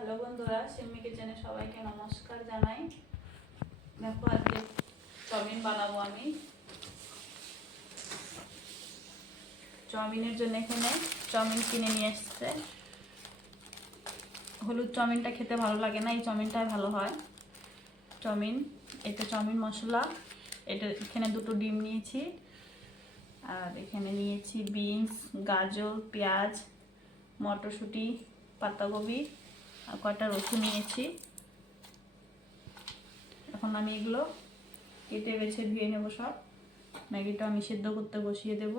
Hello বন্ধুরা, সিম্মি কিচেনে সবাইকে নমস্কার জানাই। দেখো আজকে চাউমিন বানাবো আমি। চাউমিনের জন্য এখানে চাউমিন কিনে নিয়ে এসছে। হলুদ চাউমিনটা খেতে ভালো লাগে না, এই চাউমিনটাই ভালো হয়। চাউমিন, এটা চাউমিন মশলা, এটা এখানে দুটো ডিম নিয়েছি, আর এখানে নিয়েছি বিনস, গাজর, পেঁয়াজ, মটরশুঁটি, পাতাকপি আর কয়টা রসুন নিয়েছি। এখন আমি এগুলো কেটে বেছে ধুয়ে নেব সব। ম্যাগিটা আমি সিদ্ধ করতে বসিয়ে দেব।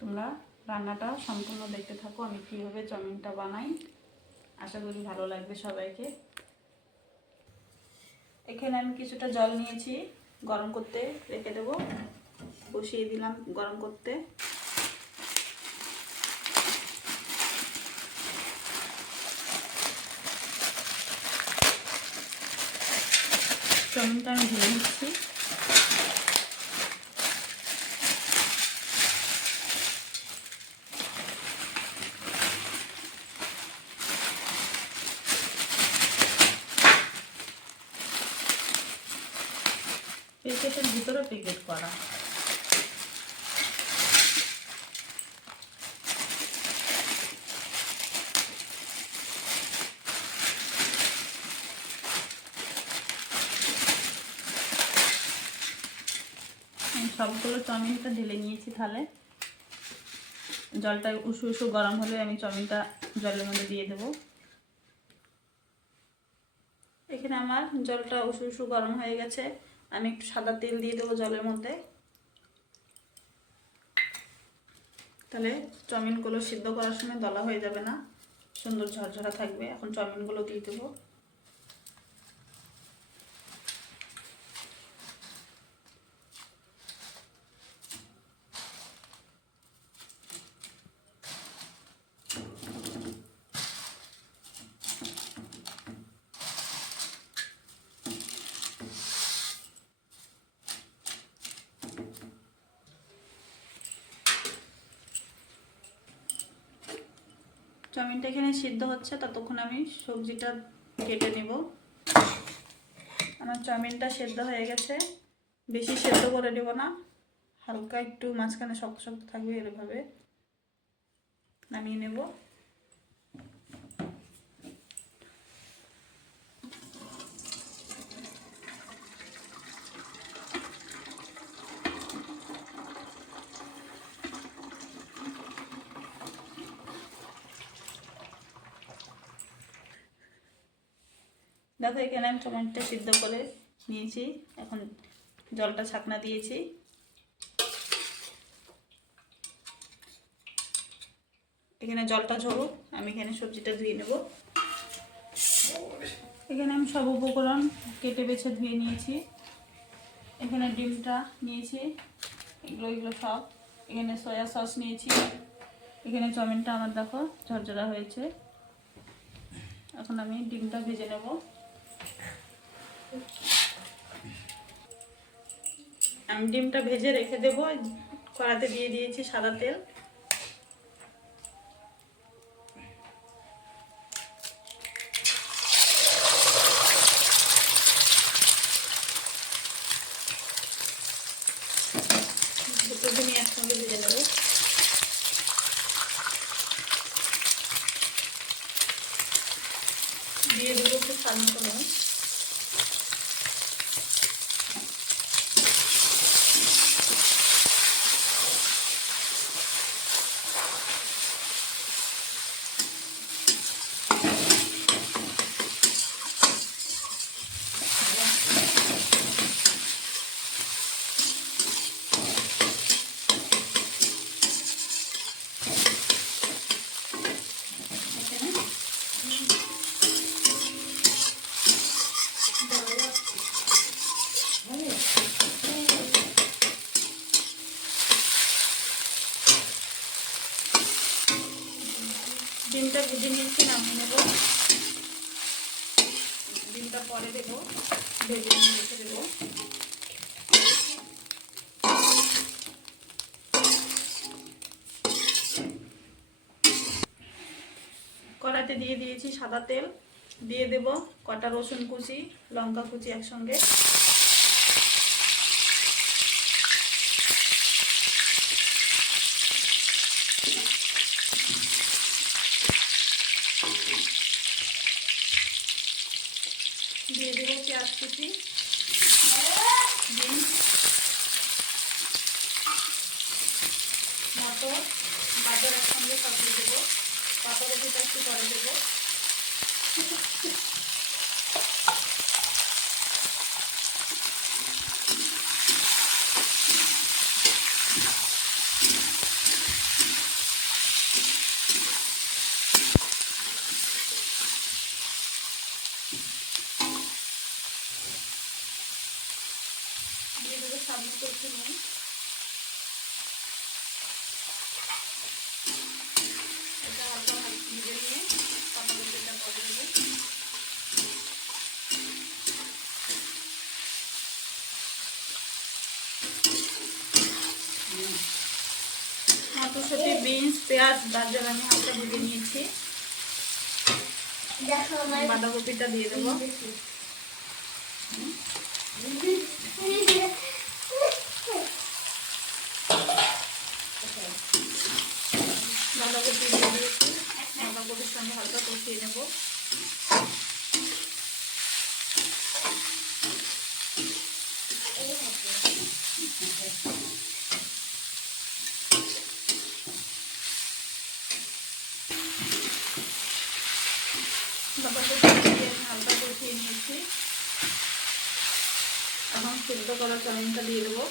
তোমরা রান্নাটা সম্পূর্ণ দেখতে থাকো, আমি কীভাবে চাউমিনটা বানাই। আশা করি ভালো লাগবে সবাইকে। এখানে আমি কিছুটা জল নিয়েছি, গরম করতে রেখে দেব। বসিয়ে দিলাম গরম করতে। চাউমিনটা আমি ঢেলে নিচ্ছি। প্যাকেটের ভিতরে প্যাকেট করা। সবগুলো চাউমিনটা ঢেলে নিয়েছি থালে। জলটা উষু উষু গরম হলে আমি চাউমিনটা জলের মধ্যে দিয়ে দেব। এখানে আমার জলটা উষু উষু গরম হয়ে গেছে। আমি একটু সাদা তেল দিয়ে দেবো জলের মধ্যে, তাহলে চাউমিনগুলো সিদ্ধ করার সময় দলা হয়ে যাবে না, সুন্দর ঝরঝরা থাকবে। এখন চাউমিনগুলো দিয়ে দেবো। চাউমিনটা এখানে সিদ্ধ হচ্ছে, ততক্ষণ আমি সবজিটা কেটে নেব। আমার চাউমিনটা সেদ্ধ হয়ে গেছে, বেশি সেদ্ধ করে দেব না, হালকা একটু মাঝখানে শক্ত শক্ত থাকবে, এরভাবে নামিয়ে নেব। দেখো এখানে আমি টমেটোটা সিদ্ধ করে নিয়েছি। এখন জলটা ছাকনা দিয়েছি। এখানে জলটা ঝরুক, আমি এখানে সবজিটা ধুয়ে নেব। এখানে আমি সব উপকরণ কেটে বেছে ধুয়ে নিয়েছি। এখানে ডিমটা নিয়েছি, এগুলো সব। এখানে সয়া সস নিয়েছি। এখানে চাউমিনটা আমার দেখো ঝরঝরা হয়েছে। এখন আমি ডিমটা ভেজে নেব। আমি ডিমটা ভেজে রেখে দেবো। কড়াতে দিয়ে দিয়েছি সাদা তেল। দুটো ডিমই একসঙ্গে ভেজে নেব। দিয়ে দেবো একটু স্বাদ মতো নুন। ডিমটা ভেজে নিয়েছি, নামিয়ে নেব। ডিমটা পরে দেবো, ভেজে নিয়ে রেখে দেবো। কড়াইতে দিয়ে দিয়েছি সাদা তেল। দিয়ে দেব কটা রসুন কুচি, লঙ্কা কুচি একসঙ্গে। দিয়ে দেব পেঁয়াজ কুচি, বিনস, মটর, গাজর একসঙ্গে সব দিয়ে দেবো। পাতাকপিটা একটু পরে দেবো। দিয়ে দেবো স্বাদ মতো একটু নুন। এটা হালকা ভেজে নিয়ে পাতাকপিটা পরে দেবো। মটরশুঁটি, বিনস, পেঁয়াজ, গাজর আমি হালকা ভেজে নিয়েছি। বাঁধাকপিটা দিয়ে দেবো। বাঁধাকপি দিয়ে দিয়েছি। বাঁধাকপির সঙ্গে হালকা কষিয়ে নেব। বাঁধাকপি দিয়ে হালকা কষিয়ে নিয়েছি। এখন সিদ্ধ করা চাউমিনটা দিয়ে দেবো।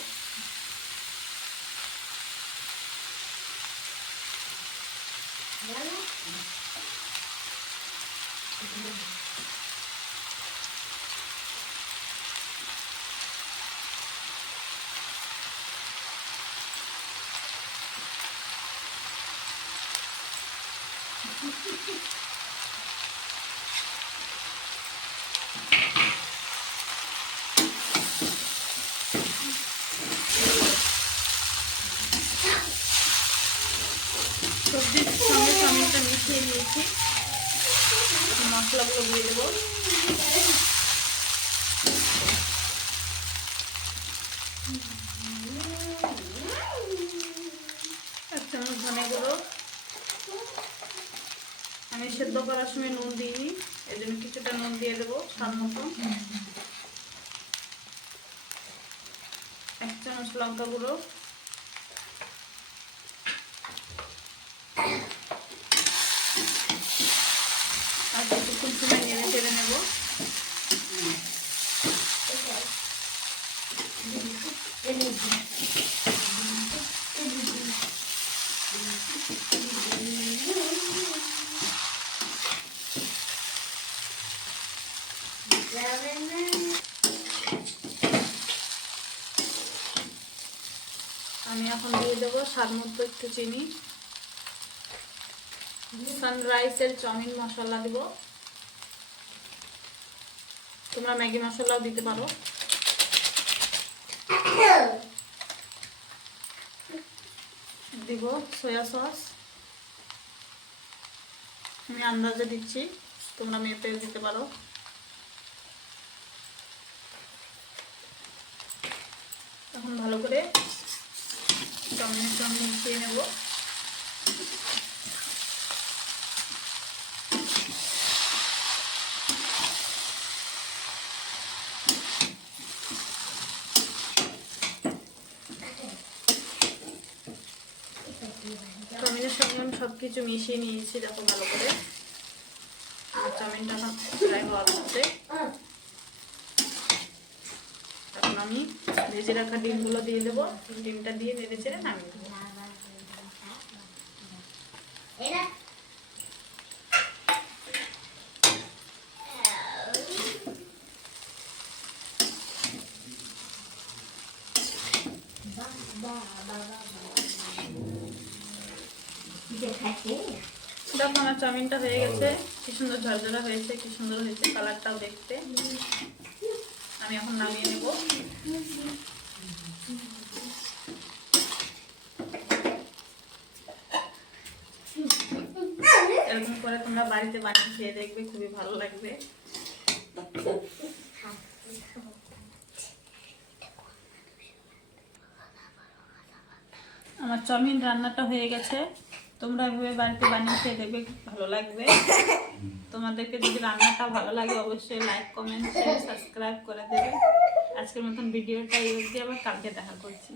সবজির সঙ্গে চাউমিনটা মিশিয়ে নিয়েছি। মশলাগুলো দিয়ে দেবো। এক চামচ ধনে গুঁড়ো। আমি সেদ্ধ করার সময় নুন দিইনি, এই জন্য কিছুটা নুন দিয়ে দেবো স্বাদ মতো। এক চামচ লঙ্কা গুঁড়ো। আর কিছুক্ষণ সময় নেড়ে চেড়ে নেব। আমি এখন দিয়ে দেবো স্বাদ মতো একটু চিনি। সানরাইজের চাউমিন মশলা দিব। তোমরা ম্যাগি মশলাও দিতে পারো। দিব সয়া সস। আমি আন্দাজে দিচ্ছি, তোমরা মেপে দিতে পারো। এখন ভালো করে চাউমিনের সঙ্গে মিশিয়ে নেব। চাউমিনের সঙ্গে আমি সবকিছু মিশিয়ে নিয়েছি, দেখো ভালো করে। আর চাউমিনটা এখন ফ্রাই হওয়ার মধ্যে এখন আমি ভেজে রাখা ডিমগুলো দিয়ে দেবো। ডিমটা দিয়ে নেড়ে চেড়ে নামিয়ে দেবো। দেখো আমার চাউমিনটা হয়ে গেছে, কি সুন্দর ঝরঝরা হয়েছে, কি সুন্দর হয়েছে কালারটাও দেখতে। আমি এখন নামিয়ে নেব। এরকম করে তোমরা বাড়িতে বানিয়ে খেয়ে দেখবে, খুবই ভালো লাগবে। আমার চাউমিন রান্নাটা হয়ে গেছে, তোমরা এভাবে বাড়িতে বানিয়ে খেয়ে দেখবে, ভালো লাগবে। তোমাদেরকে যদি রান্নাটা ভালো লাগে অবশ্যই লাইক, কমেন্ট, শেয়ার, সাবস্ক্রাইব করে দেবে। আজকের মতন ভিডিওটা এই অবধি, আবার কালকে দেখা করছি।